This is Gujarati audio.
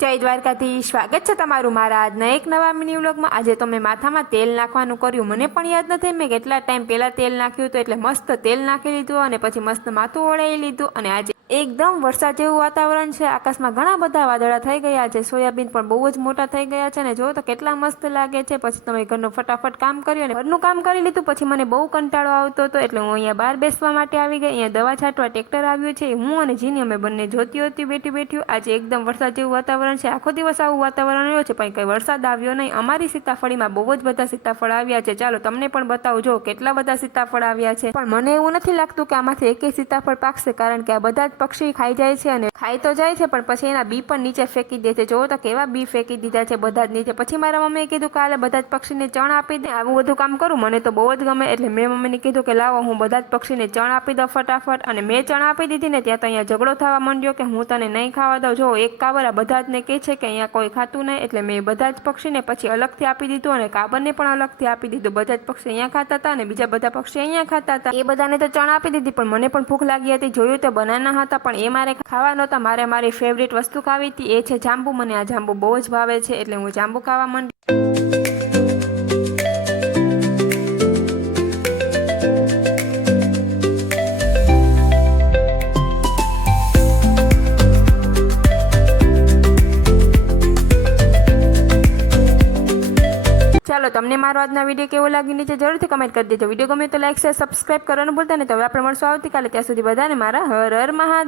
જય દ્વારકાધીશ, સ્વાગત છે તમારું મારા આજના એક નવા મિની વ્લોગમાં। આજે તો મેં માથામાં તેલ નાખવાનું કર્યું। મને પણ યાદ નથી મેં કેટલા ટાઈમ પહેલા તેલ નાખ્યું હતું, એટલે મસ્ત તેલ નાખી લીધું અને પછી મસ્ત માથું ઓળાવી લીધું। અને આજે એકદમ વરસાદ જેવું વાતાવરણ છે। આકાશમાં ઘણા બધા વાદળા થઈ ગયા છે। સોયાબીન પણ બહુ જ મોટા થઈ ગયા છે ને જો તો કેટલા મસ્ત લાગે છે। પછી તમે ઘરનું ફટાફટ કામ કર્યું અને ઘરનું કામ કરી લીધું। પછી મને બહુ કંટાળો આવતો હતો એટલે હું અહીંયા બહાર બેસવા માટે આવી ગઈ। અહીંયા દવા છાંટવા ટ્રેક્ટર આવ્યું છે। હું અને જીની અમે બંને જોતી હતી બેઠી બેઠી। આજે એકદમ વરસાદ જેવું વાતાવરણ છે। આખો દિવસ આવું વાતાવરણ રહ્યો છે પણ કઈ વરસાદ આવ્યો નહીં। અમારી સીતાફળીમાં બહુ જ બધા સીતાફળ આવ્યા છે। ચાલો તમને પણ બતાવું જો કેટલા બધા સીતાફળ આવ્યા છે। પણ મને એવું નથી લાગતું કે આમાંથી એકેય સીતાફળ પાકશે, કારણ કે આ બધા જ પક્ષી ખાઈ જાય છે અને ખાઈ તો જાય છે પણ પછી એના બી પણ નીચે ફેંકી દે છે। જોવો તો કેવા બી ફેંકી દીધા છે બધા જ નીચે। પછી મારા મમ્મીએ કીધું કાલે બધા જ પક્ષીને ચણ આપી દે। આવું બધું કામ કરું મને તો બહુ જ ગમે, એટલે મેં મમ્મીને કીધું કે લાવો હું બધા જ પક્ષીને ચણ આપી દઉં ફટાફટ। અને મેં ચણ આપી દીધી ને ત્યાં તો અહીંયા ઝઘડો થવા માંડ્યો કે હું તને નહીં ખાવા દઉં। જો એક કાબર બધા જ ને કહે છે કે અહીંયા કોઈ ખાતું નહીં, એટલે મેં બધા જ પક્ષીને પછી અલગથી આપી દીધું અને કાબરને પણ અલગથી આપી દીધું। બધા જ પક્ષી અહીંયા ખાતા હતા અને બીજા બધા પક્ષી અહીંયા ખાતા હતા। એ બધાને તો ચણ આપી દીધી પણ મને પણ ભૂખ લાગી હતી। જોયું તો બનાના હતા પણ એ મારે ખાવા નહોતા, મારે મારી ફેવરિટ વસ્તુ ખાવી હતી, એ છે જાંબુ। મને આ જાંબુ બહુ જ ભાવે છે એટલે હું જાંબુ ખાવા માંડી। ચાલો તમને મારો આજના વિડીયો કેવો લાગી નીચે જરૂરથી કમેન્ટ કરી દેજો। વિડીયો ગમે તો લાઈક શેર સબસ્ક્રાઇબ કરવાનું ભૂલતા નહીં। તો હવે આપણે મળશું આવતીકાલે, ત્યાં સુધી બધાને મારા હર હર મહાદેવ।